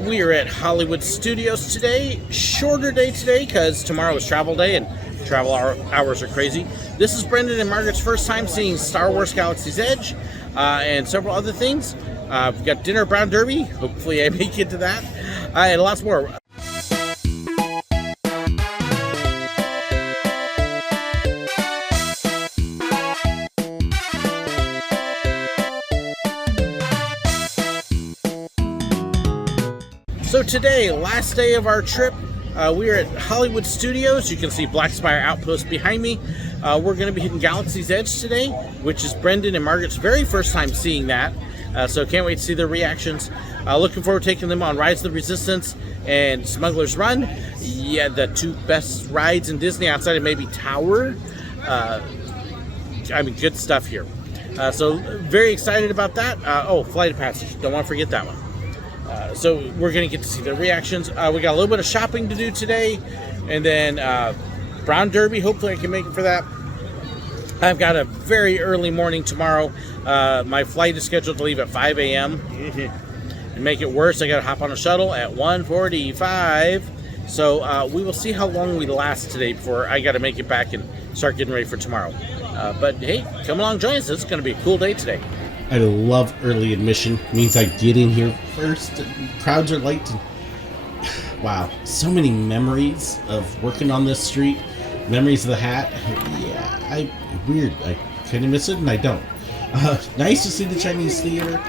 We are at Hollywood Studios today. Shorter day today because tomorrow is travel day and travel hours are crazy. This is Brendan and Margaret's first time seeing Star Wars Galaxy's Edge and several other things. We've got dinner Brown Derby. Hopefully I make it to that. And lots more. So today, last day of our trip, we are at Hollywood Studios. You can see Black Spire Outpost behind me. We're going to be hitting Galaxy's Edge today, which is Brendan and Margaret's very first time seeing that. So can't wait to see their reactions. Looking forward to taking them on Rise of the Resistance and Smuggler's Run. Yeah, the two best rides in Disney outside of maybe Tower. I mean, good stuff here. So very excited about that. Oh, Flight of Passage. Don't want to forget that one. So we're going to get to see their reactions. We got a little bit of shopping to do today. And then Brown Derby, hopefully I can make it for that. I've got a very early morning tomorrow. My flight is scheduled to leave at 5 a.m. And make it worse, I got to hop on a shuttle at 1:45. So we will see how long we last today before I got to make it back and start getting ready for tomorrow. But hey, come along, join us. It's going to be a cool day today. I love early admission. It means I get in here first. Crowds are light. Wow, so many memories of working on this street. Memories of the hat. Yeah, weird. I kind of miss it and I don't. Nice to see the Chinese theater.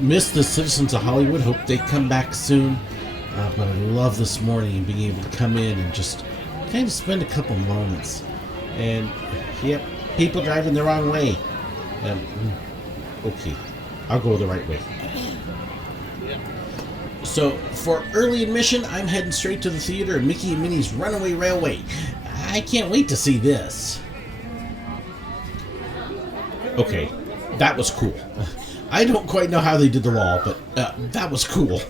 Miss the citizens of Hollywood. Hope they come back soon. But I love this morning and being able to come in and just kind of spend a couple moments. And yep, people driving the wrong way. Okay, I'll go the right way. So, for early admission, I'm heading straight to the theater of Mickey and Minnie's Runaway Railway. I can't wait to see this. Okay, that was cool. I don't quite know how they did the wall, but that was cool.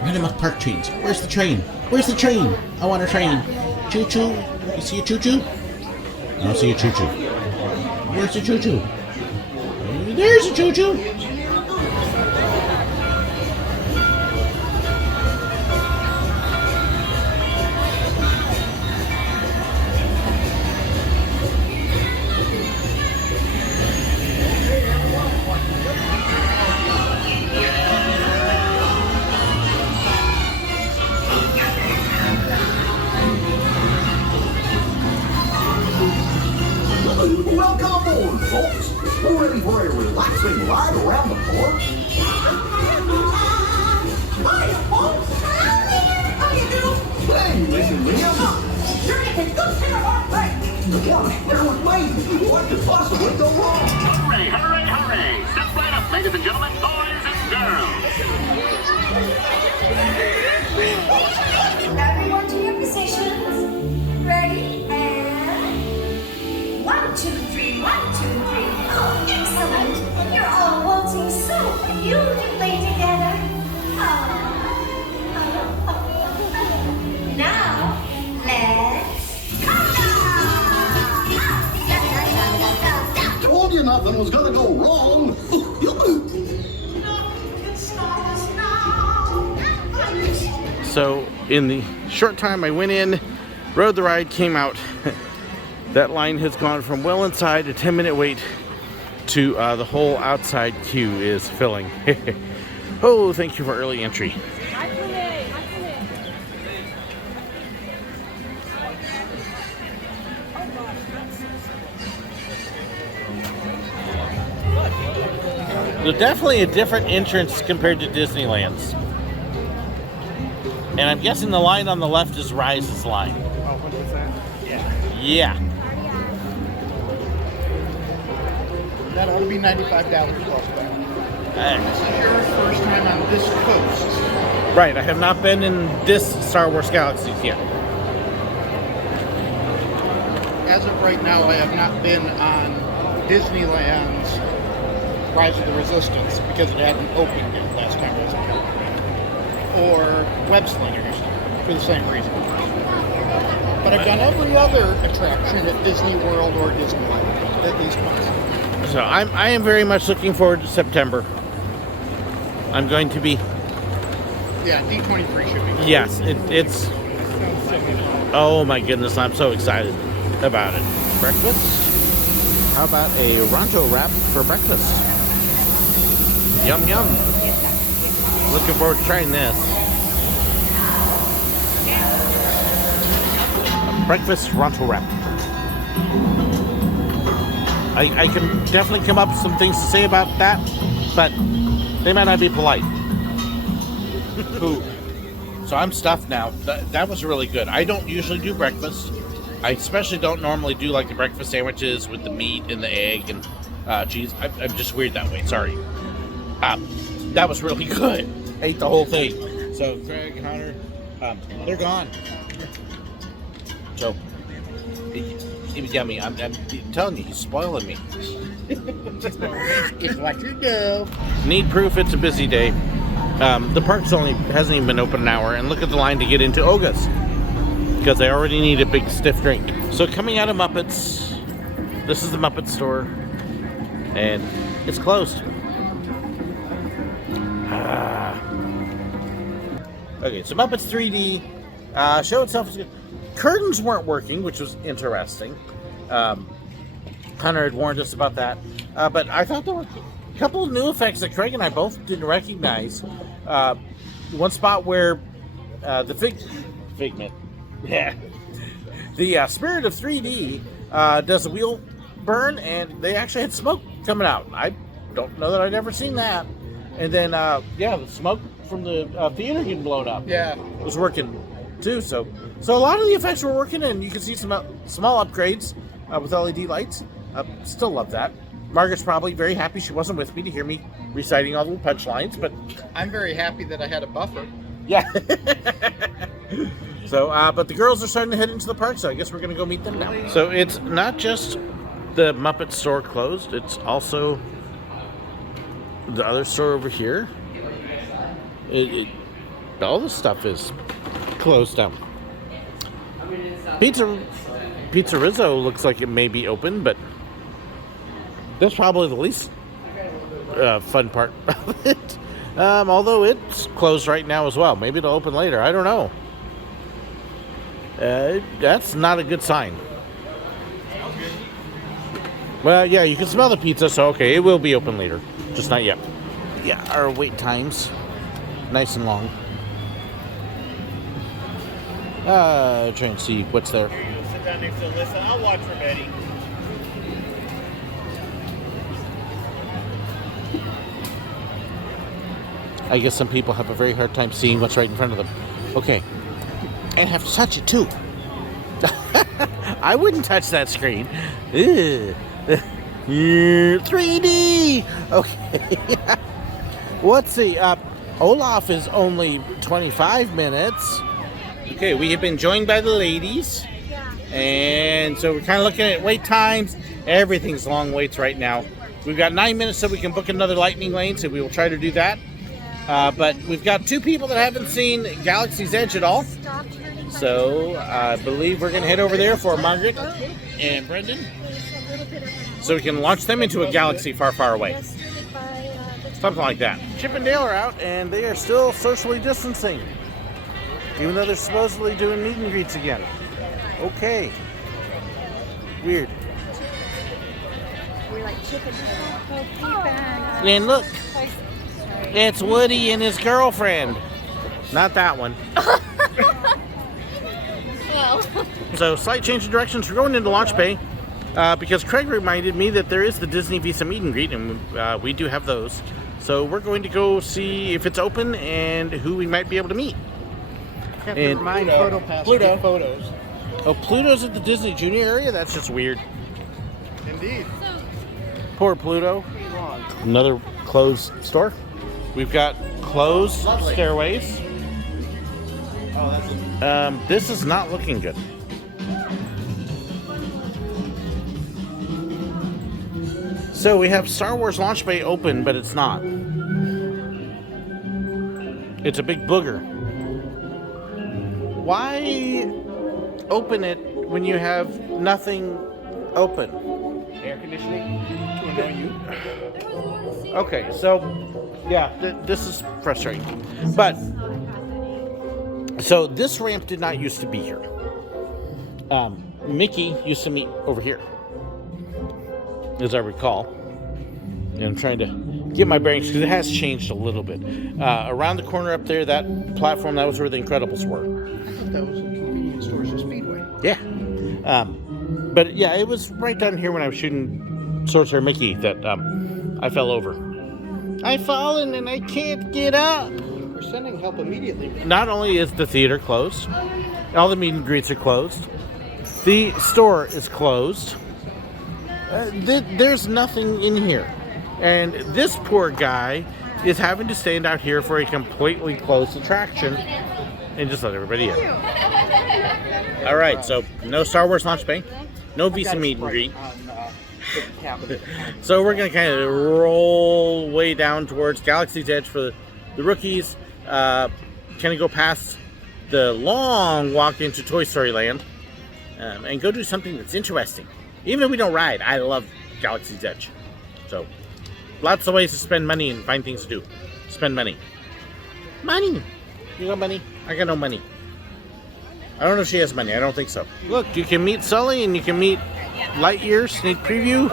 Random park trains. Where's the train? Where's the train? I want a train. Choo-choo. You see a choo-choo? I don't see a choo-choo. Where's the choo-choo? There's a choo-choo! Welcome aboard, folks. We're ready for a relaxing ride around the park. Hiya, folks. How you do? Hey, Mr. Liam. You're in a good center of our way. Gosh, bear with me. What could possibly go wrong? Hurry, hurry, hurry. Step right up, ladies and gentlemen, boys and girls. Everyone to your positions. Ready, and 1, 2, 3, 1, 2, 3. Oh, excellent. You're all waltzing so beautifully together. Now, let's count. Told you nothing was gonna go wrong. So in the short time I went in, rode the ride, came out. That line has gone from well inside a 10-minute wait to the whole outside queue is filling. Oh, thank you for early entry. There's definitely a different entrance compared to Disneyland's. And I'm guessing the line on the left is Rise's line. Oh, 100%? Yeah. Yeah. That ought to be $95 plus that. This is your first time on this coast. Right, I have not been in this Star Wars Galaxies yet. As of right now, I have not been on Disneyland's Rise of the Resistance because it hadn't opened yet last time I was there. Or Web Slingers for the same reason. But I've done every other attraction at Disney World or Disneyland at least once. So I am very much looking forward to September. I'm going to be. Yeah, D23 should be. Yes, it's. Oh my goodness, I'm so excited about it. Breakfast? How about a Ronto wrap for breakfast? Yum yum. Looking forward to trying this. A breakfast Ronto wrap. I can definitely come up with some things to say about that, but they might not be polite. Ooh. So I'm stuffed now. That was really good. I don't usually do breakfast. I especially don't normally do like the breakfast sandwiches with the meat and the egg and cheese. I'm just weird that way. Sorry. That was really good. I ate the whole thing. So Craig, Hunter, they're gone. So it was yummy. I'm telling you, he's spoiling me. It's what you do. Need proof it's a busy day. The park's hasn't even been open an hour, and look at the line to get into Oga's because they already need a big stiff drink. So coming out of Muppets, this is the Muppet store, and it's closed. Okay, so Muppets 3D show itself is good. Curtains weren't working, which was interesting. Hunter had warned us about that, but I thought there were a couple of new effects that Craig and I both didn't recognize. One spot where the figment, yeah, the Spirit of 3D does a wheel burn, and they actually had smoke coming out. I don't know that I'd ever seen that. And then, the smoke from the theater getting blown up. Yeah, was working too. So a lot of the effects were working, and you can see some small upgrades with LED lights. Still love that. Margaret's probably very happy she wasn't with me to hear me reciting all the punchlines, but I'm very happy that I had a buffer. yeah. So, but the girls are starting to head into the park, so I guess we're going to go meet them now. So it's not just the Muppet store closed, it's also the other store over here. All this stuff is closed down. Pizza Rizzo looks like it may be open, but that's probably the least fun part of it. Although it's closed right now as well. Maybe it'll open later. I don't know. That's not a good sign. Well, yeah, you can smell the pizza, so okay, it will be open later. Just not yet. Yeah, our wait times, nice and long. Trying to see what's there. Sit down next to Alyssa. I'll watch for Betty. I guess some people have a very hard time seeing what's right in front of them. Okay. And have to touch it too. I wouldn't touch that screen. Ew. 3D! Okay. Let's see. Olaf is only 25 minutes. Okay, we have been joined by the ladies. And so we're kind of looking at wait times. Everything's long waits right now. We've got 9 minutes so we can book another lightning lane, so we will try to do that. But we've got two people that haven't seen Galaxy's Edge at all. So I believe we're going to head over there for Margaret and Brendan, so we can launch them into a galaxy far, far away. Something like that. Chip and Dale are out, and they are still socially distancing, even though they're supposedly doing meet and greets again. Okay. Weird. We're like Chip and Dale. And look, it's Woody and his girlfriend. Not that one. Well. So, slight change of directions. We're going into Launch Bay because Craig reminded me that there is the Disney Visa meet and greet, and we do have those. So, we're going to go see if it's open and who we might be able to meet. Have to remind Pluto. photos. Oh, Pluto's at the Disney Junior area? That's just weird. Indeed. Poor Pluto. Another closed store. We've got closed stairways. This is not looking good. So we have Star Wars Launch Bay open, but it's not. It's a big booger. Why open it when you have nothing open? air conditioning to annoy you. Okay, so yeah, this is frustrating. But so this ramp did not used to be here. Mickey used to meet over here, as I recall. And I'm trying to get my bearings because it has changed a little bit. Around the corner up there, that platform, that was where the Incredibles were. I thought that was a convenience stores and Speedway. Yeah. But yeah, it was right down here when I was shooting Sorcerer Mickey that I fell over. I've fallen and I can't get up. We're sending help immediately. Not only is the theater closed, all the meet and greets are closed. The store is closed. There's nothing in here. And this poor guy is having to stand out here for a completely closed attraction and just let everybody in. All right, so no Star Wars Launch Bay, no Visa meet and greet. So we're going to kind of roll way down towards Galaxy's Edge for the rookies. Kind of go past the long walk into Toy Story Land and go do something that's interesting. Even if we don't ride, I love Galaxy's Edge. So lots of ways to spend money and find things to do. Spend money. Money! You got money? I got no money. I don't know if she has money. I don't think so. Look, you can meet Sully and you can meet Lightyear sneak preview.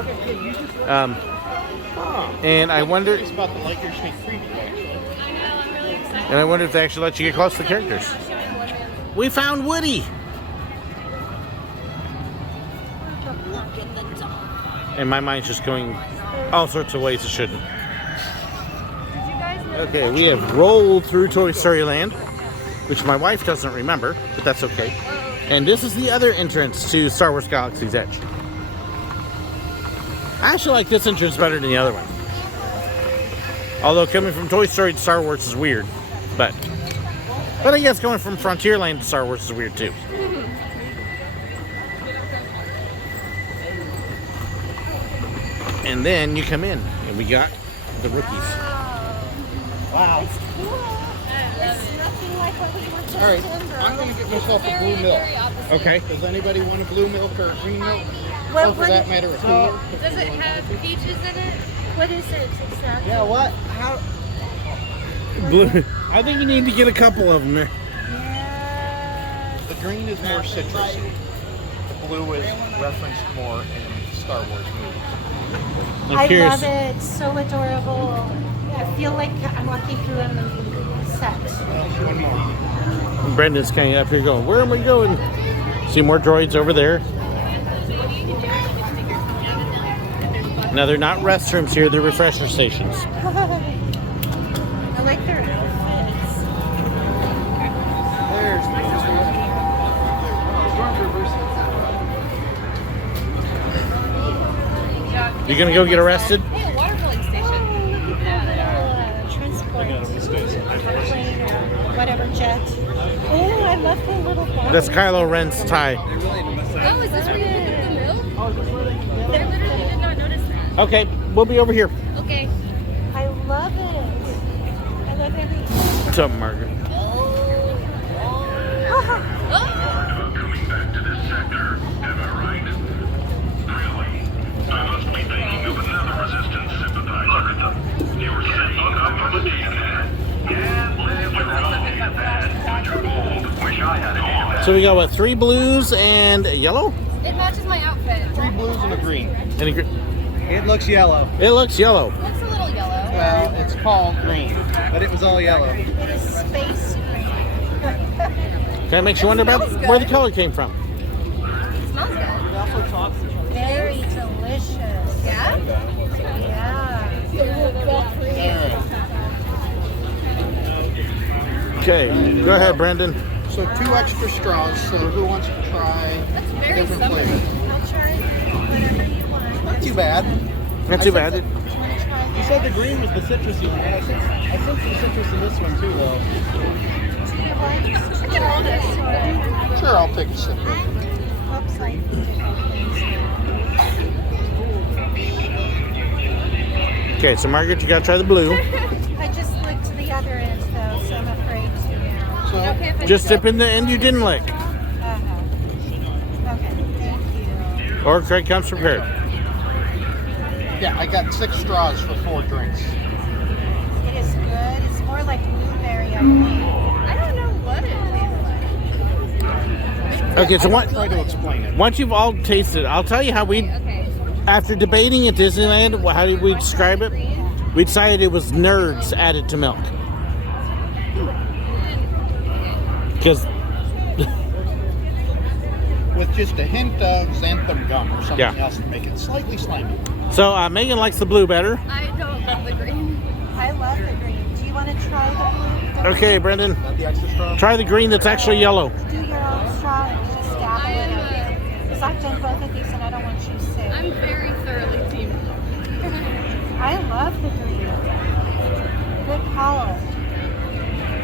And I wonder... It's about the Lightyear sneak preview, actually. And I wonder if they actually let you get close to the characters. We found Woody! And my mind's just going all sorts of ways it shouldn't. Okay, we have rolled through Toy Story Land, which my wife doesn't remember, but that's okay. And this is the other entrance to Star Wars Galaxy's Edge. I actually like this entrance better than the other one. Although coming from Toy Story to Star Wars is weird, but I guess going from Frontierland to Star Wars is weird too. And then you come in, and we got the rookies. Wow. All right, I'm going to get myself a blue milk. Okay. Does anybody want a blue milk or a green milk? What- Or for what that is- matter, a cooler? Does it have peaches in it? What is it exactly? Yeah, what? How? Blue. I think you need to get a couple of them there. Yeah. The green is more citrusy. Blue is referenced more in Star Wars movies. I'm I curious. love it. It's so adorable. I feel like I'm walking through a set. One more. Brendan's kind of up here going, where am I going? See more droids over there. Now, they're not restrooms here, they're refresher stations. I like their outfits. There's You gonna go get arrested? Hey, water filling station. Yeah, they are. Transport. Plane or whatever jet. Oh, I love the little ball. That's Kylo Ren's tie. Oh, is this where you pick up the milk? They literally did not notice that. Okay, we'll be over here. Okay. I love it. I love everything. What's up, Margaret? Coming back to this sector, am I right? Really? I must be thinking of another resistance sympathizer. You were saying I'm from the DNA. Yeah, you're wrong at that, but you're bold. Wish I had an answer. So we got, what, 3 blues and a yellow? It matches my outfit. 3 blues and a green. And a It looks yellow, it looks yellow. Looks a little yellow. Well, it's called green. but it was all yellow. It is space green. That makes you wonder about smells where the good. color came from. It smells good. Very delicious. Yeah? Yeah. Okay, go ahead, Brendan. So 2 extra straws. So who wants to try That's very different summery. flavors? I'll try whatever you want. Not too bad. Not too bad. You said the green was the citrusy one. I sense the citrus in this one too, though. Sure, I'll take a sip. Okay, so Margaret, you gotta try the blue. I just licked the other end though, so I'm afraid to now. So, Just dip in the end you didn't lick. Okay, thank you. Or Craig comes prepared. Yeah, I got 6 straws for 4 drinks. It is good. It's more like blueberry, I think. I don't know what it tastes like. Okay, so Try to explain it. once you've all tasted it, I'll tell you how we, after debating at Disneyland, how did we describe it? We decided it was nerds added to milk. Because, With just a hint of xanthan gum or something Yeah. else to make it slightly slimy. so Megan likes the blue better. I don't love the green. I love the green. Do you want to try the blue? Okay, Brendan, Not the extra straw? try the green that's actually yellow. Do your own straw and just dabble in it. Because I've done both of these and I don't want you sick. I'm very thoroughly team. I love the green. Good color.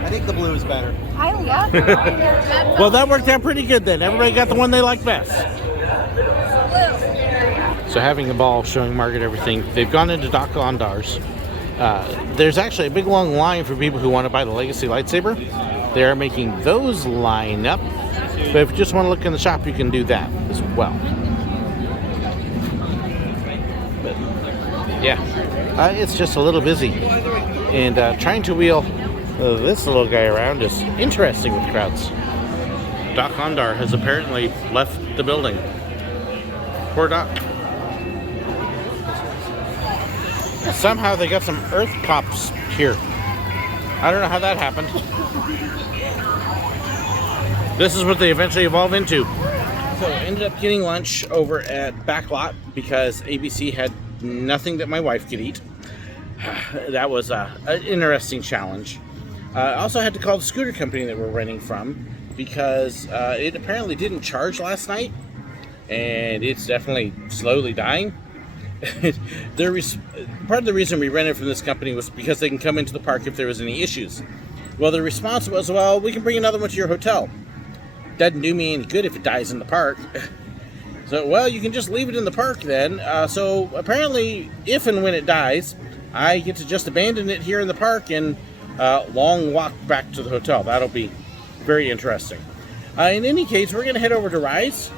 I think the blue is better. I love the green. Well, that worked out pretty good then. Everybody got the one they like best. So having a ball showing Margaret everything, they've gone into Doc Gondar's. There's actually a big long line for people who want to buy the Legacy lightsaber. They are making those line up. But if you just want to look in the shop, you can do that as well. But yeah, it's just a little busy. And trying to wheel this little guy around is interesting with crowds. Doc Gondar has apparently left the building. Poor Doc. Somehow they got some earth pops here. I don't know how that happened. This is what they eventually evolve into. So I ended up getting lunch over at Backlot because ABC had nothing that my wife could eat. That was an interesting challenge. I also had to call the scooter company that we're renting from because it apparently didn't charge last night, and it's definitely slowly dying. Part of the reason we rented from this company was because they can come into the park if there was any issues. Well, the response was, well, we can bring another one to your hotel. Doesn't do me any good if it dies in the park. So, well, you can just leave it in the park then. So apparently, if and when it dies, I get to just abandon it here in the park and long walk back to the hotel. That'll be very interesting. In any case, we're going to head over to Rise.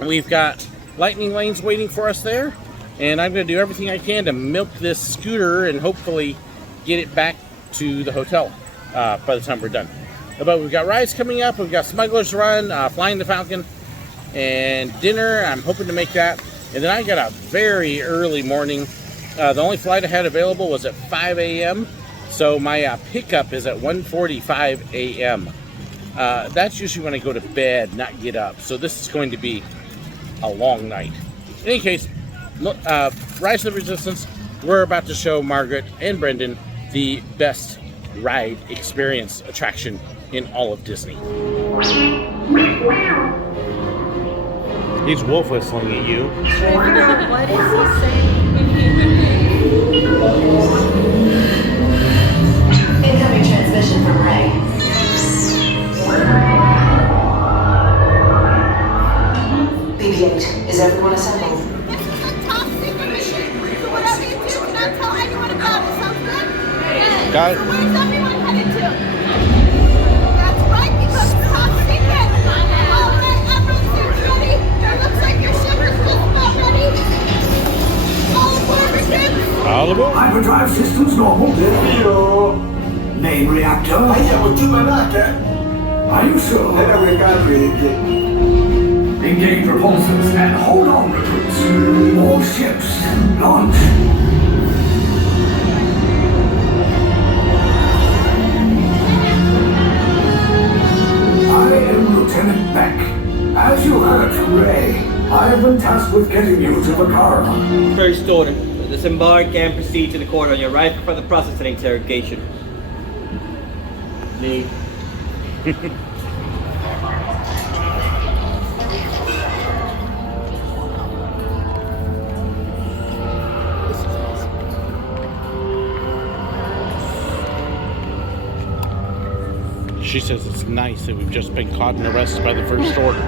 We've got lightning lanes waiting for us there. And I'm going to do everything I can to milk this scooter and hopefully get it back to the hotel by the time we're done. But we've got Rise coming up. We've got Smuggler's Run, Flying the Falcon, and dinner. I'm hoping to make that. And then I got a very early morning. The only flight I had available was at 5 a.m. So my pickup is at 1:45 a.m. That's usually when I go to bed, not get up. So this is going to be a long night. In any case, Rise of the Resistance, we're about to show Margaret and Brendan the best ride experience attraction in all of Disney. He's wolf whistling at you. What is he saying? Incoming transmission from Ray. BB-8, is everyone assembled? This is a top secret mission. So whatever you do, not tell anyone about it. Sounds good? Yes. Got it. So where's everyone headed to? That's right, because it's top secret. All right, everyone seems ready. It looks like your ship is just about ready. All aboard the ship. All aboard. Hyperdrive systems normal. Main reactor. Are you sure? Engage propulsors and hold on, recruits. All ships, launch. I am Lieutenant Beck. As you heard from Ray, I have been tasked with getting you to Vakara. First order. Disembark and proceed to the court on your right for the process and interrogation. Me. She says it's nice that we've just been caught and arrested by the First Order.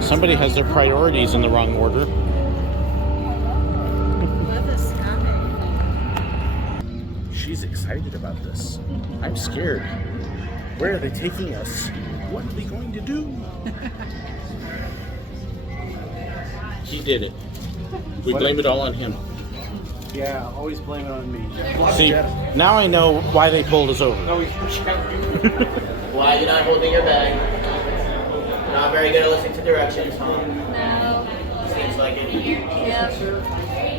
Somebody has their priorities in the wrong order. She's excited about this. I'm scared. Where are they taking us? What are they going to do? He did it. We blame it all on him. Yeah, always blame it on me. See, now I know why they pulled us over. Why are you not holding your bag? Not very good at listening to directions, huh? No. Seems like it. Yep.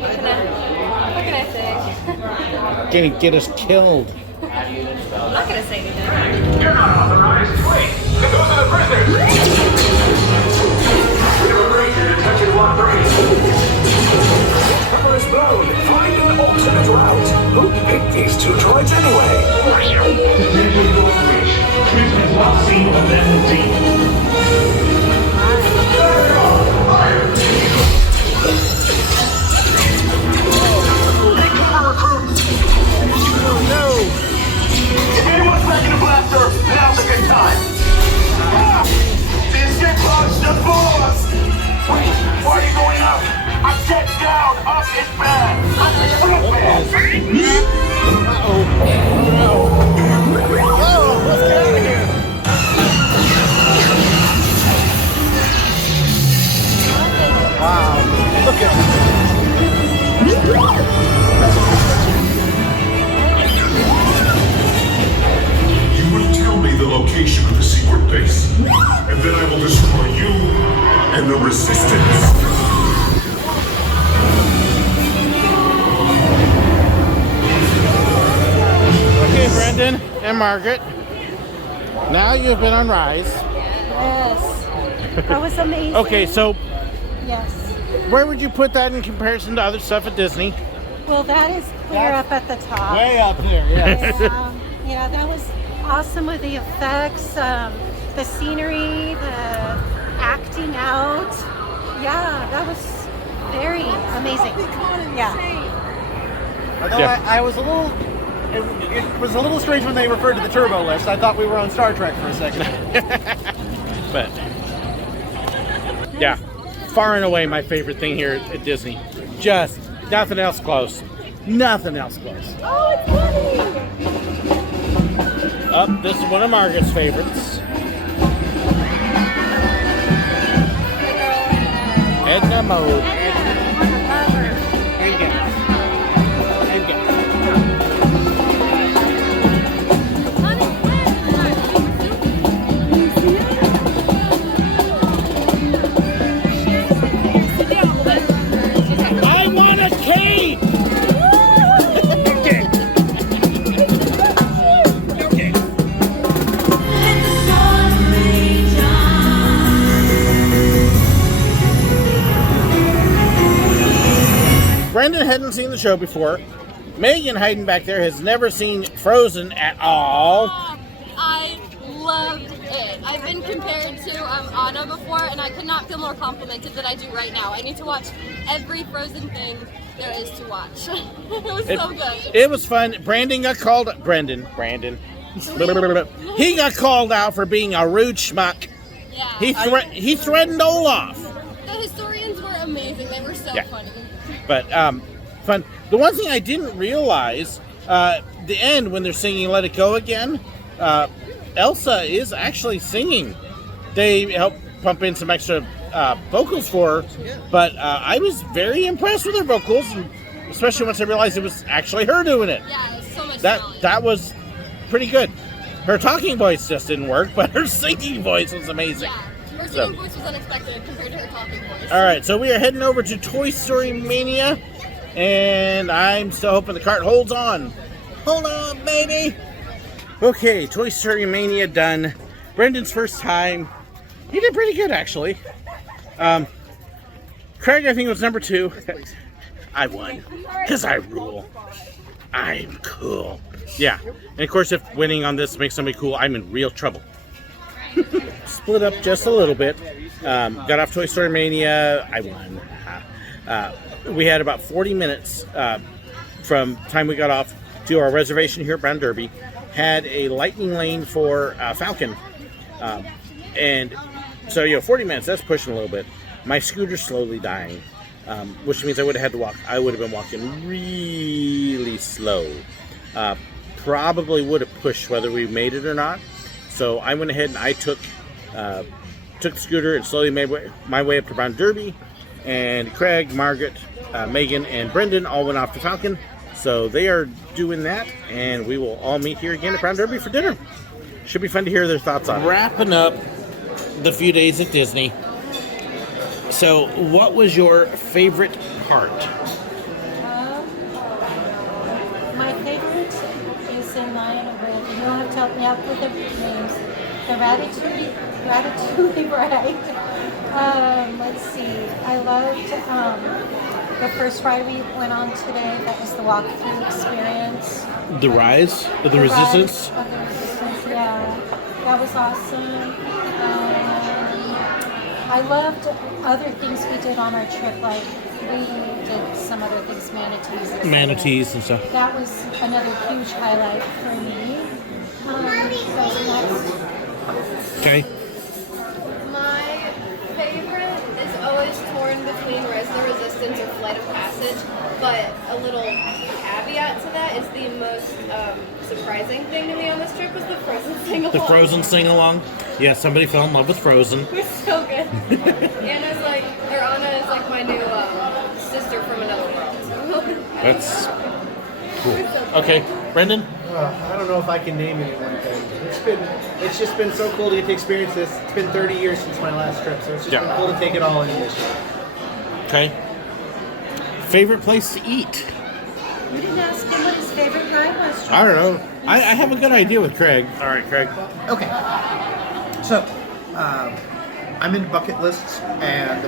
What can I say? Gonna get us killed. How do you spell I'm that? not gonna say anything. You're not authorized. Wait, those are the prisoners. Immigration detention 1-3. Cover is blown. Find an alternate route. Who picked these two droids anyway? Detention door breach. Prisoners not seen of them team. Fire! If anyone's packing a blaster, now's a good time. Ah! The escape pod's just below us. Wait, why are you going up? I said down, up is bad. Up is real bad. Wow. Look at You will tell me the location of the secret base, and then I will destroy you and the resistance. Okay, Brendan and Margaret. Now you've been on Rise. Yes. That was amazing. Okay, so Yes. where would you put that in comparison to other stuff at Disney? Well, that is clear up at the top. way up there. Yeah. Yeah, that was awesome with the effects, the scenery, the acting out. Yeah, that was very amazing. Yeah. Although Yeah. I was a little, it was a little strange when they referred to the turbo list. I thought we were on Star Trek for a second. But yeah, far and away my favorite thing here at Disney. Just nothing else close. Nothing else close. Oh, it's funny! This is one of Margaret's favorites. Edna Mode. I want a cake! Brendan hadn't seen the show before. Megan hiding back there has never seen Frozen at all. I loved it. I've been compared to Anna before, and I could not feel more complimented than I do right now. I need to watch every Frozen thing there is to watch. It was so good. It was fun. Brandon got called. Brandon. He got called out for being a rude schmuck. Yeah. He threatened Olaf. The historians were amazing. They were so funny. But fun. The one thing I didn't realize, the end when they're singing "Let It Go" again, Elsa is actually singing. They help pump in some extra vocals for her, but I was very impressed with her vocals, and especially once I realized it was actually her doing it. Yeah, it was so much That was pretty good. Her talking voice just didn't work, but her singing voice was amazing. Her singing voice was unexpected compared to her talking voice. All right, so we are heading over to Toy Story Mania, and I'm still hoping the cart holds on. Hold on, baby. Okay, Toy Story Mania done. Brendan's first time. He did pretty good, actually. Craig, I think, was number 2. I won, because I rule. I'm cool. Yeah, and of course, if winning on this makes somebody cool, I'm in real trouble. Split up just a little bit. Got off Toy Story Mania. I won. We had about 40 minutes from time we got off to our reservation here at Brown Derby. Had a lightning lane for Falcon. And so, 40 minutes, that's pushing a little bit. My scooter's slowly dying, which means I would have had to walk. I would have been walking really slow. Probably would have pushed whether we made it or not. So I went ahead and I took the scooter and slowly made my way up to Brown Derby. And Craig, Margaret, Megan and Brendan all went off to Falcon, so they are doing that, and we will all meet here again at Brown Derby for dinner. Should be fun to hear their thoughts on it. Wrapping up the few days at Disney. So, what was your favorite part? My favorite is in line with, you'll have to help me out with the names, the Ratatouille ride. Let's see, I loved the first ride we went on today. That was the walkthrough experience. The Rise of the Resistance? Rise of the Resistance, yeah. That was awesome. I loved other things we did on our trip, like we did some other things, manatees and stuff. That was another huge highlight for me. Okay. My favorite is always torn between Rise of the Resistance or Flight of Passage, but a little caveat to that is the most surprising thing to me on this trip was the Frozen sing-along. The Frozen sing-along? Yeah, somebody fell in love with Frozen. It was so good. Anna is like my new sister from another world. That's cool. Okay, Brendan? I don't know if I can name any one thing. It's just been so cool to get to experience this. It's been 30 years since my last trip, so it's just been cool to take it all in this year. Okay. Favorite place to eat? You didn't ask him what his favorite ride was. I don't know. I have a good idea with Craig. All right, Craig. Okay. So, I'm in bucket lists, and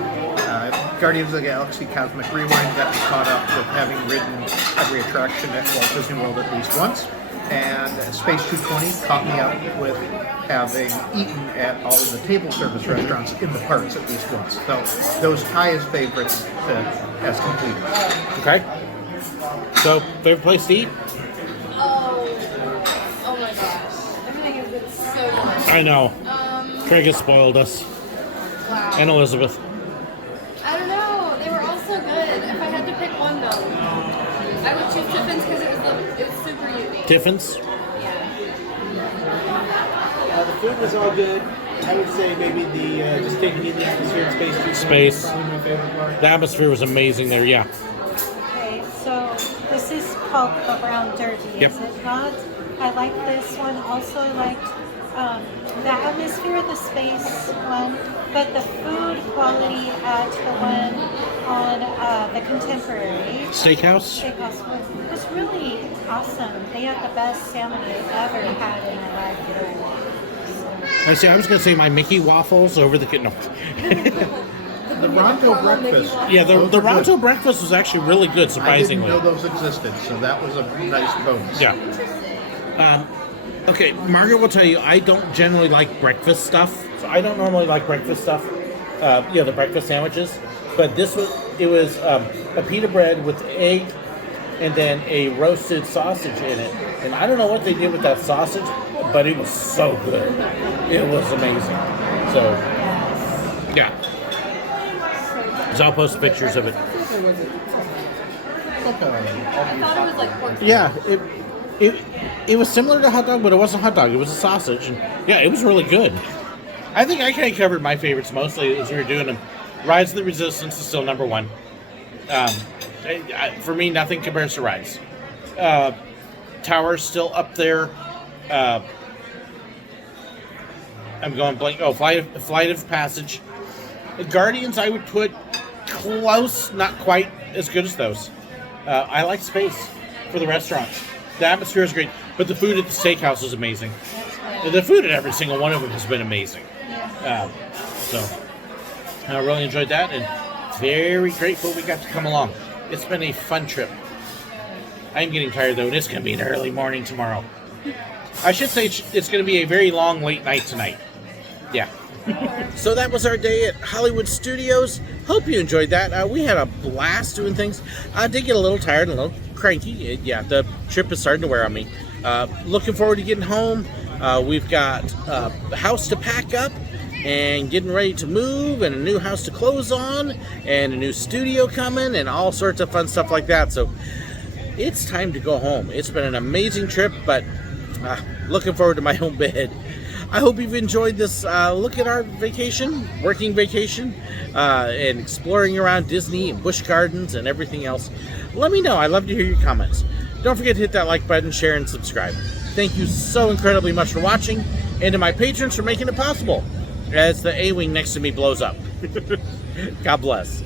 Guardians of the Galaxy Cosmic Rewind got me caught up with having ridden every attraction at Walt Disney World at least once. And Space 220 caught me up with having eaten at all of the table service restaurants in the parks at least once. So those tie as favorites as completed. Okay. So, favorite place to eat? Oh my gosh. Everything has been so good. I know. Craig has spoiled us. Wow. And Elizabeth. I don't know. They were all so good. If I had to pick one though, I would choose Tiffin's because it was super unique. Tiffin's? The food was all good. I would say maybe the just taking in the atmosphere in Space 220 Space. was probably my favorite part. The atmosphere was amazing there, yeah. Okay, so this is called the Brown Derby, Yep. is it not? I like this one. Also, I liked the atmosphere of the space one, but the food quality at the one on the Contemporary Steakhouse? was really awesome. They had the best salmon I've ever had in my life there. I was going to say my Mickey waffles over the... No. The Ronto breakfast. Yeah, the Ronto breakfast was actually really good, surprisingly. I didn't know those existed, so that was a nice bonus. Yeah. Okay, Margaret will tell you, I don't generally like breakfast stuff. So I don't normally like breakfast stuff. The breakfast sandwiches. But it was a pita bread with egg and then a roasted sausage in it. And I don't know what they did with that sausage, but it was so good. It was amazing. So, yeah. So I'll post pictures of it. I thought it was like pork. Yeah, it was similar to hot dog, but it wasn't hot dog. It was a sausage, and yeah, it was really good. I think I kind of covered my favorites mostly as we were doing them. Rise of the Resistance is still number one. For me, nothing compares to Rise. Tower's still up there. I'm going blank. Oh, Flight of Passage. Guardians, I would put close, not quite as good as those. I like Space for the restaurants. The atmosphere is great, but the food at the steakhouse is amazing. The food at every single one of them has been amazing. So I really enjoyed that, and very grateful we got to come along. It's been a fun trip. I'm getting tired, though, and it's going to be an early morning tomorrow. I should say it's going to be a very long, late night tonight. Yeah. So that was our day at Hollywood Studios. Hope you enjoyed that. We had a blast doing things. I did get a little tired and a little cranky. The trip is starting to wear on me. Looking forward to getting home. We've got a house to pack up and getting ready to move, and a new house to close on, and a new studio coming, and all sorts of fun stuff like that. So it's time to go home. It's been an amazing trip, but looking forward to my own bed. I hope you've enjoyed this look at our vacation, working vacation, and exploring around Disney and Busch Gardens and everything else. Let me know. I'd love to hear your comments. Don't forget to hit that like button, share, and subscribe. Thank you so incredibly much for watching, and to my patrons for making it possible as the A-Wing next to me blows up. God bless.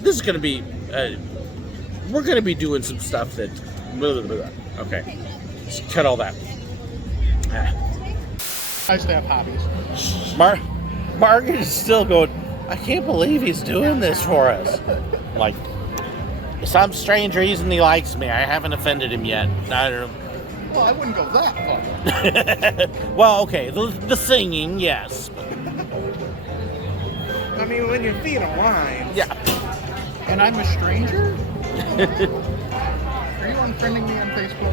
This is going to be, we're going to be doing some stuff that, okay, just cut all that. Nice to have hobbies. Margaret is still going, I can't believe he's doing this for us. Like, some strange reason he likes me. I haven't offended him yet. I don't know. Well, I wouldn't go that far. Well, okay, the singing, yes. I mean, when you feed him lines. Yeah. And I'm a stranger? Are you unfriending me on Facebook?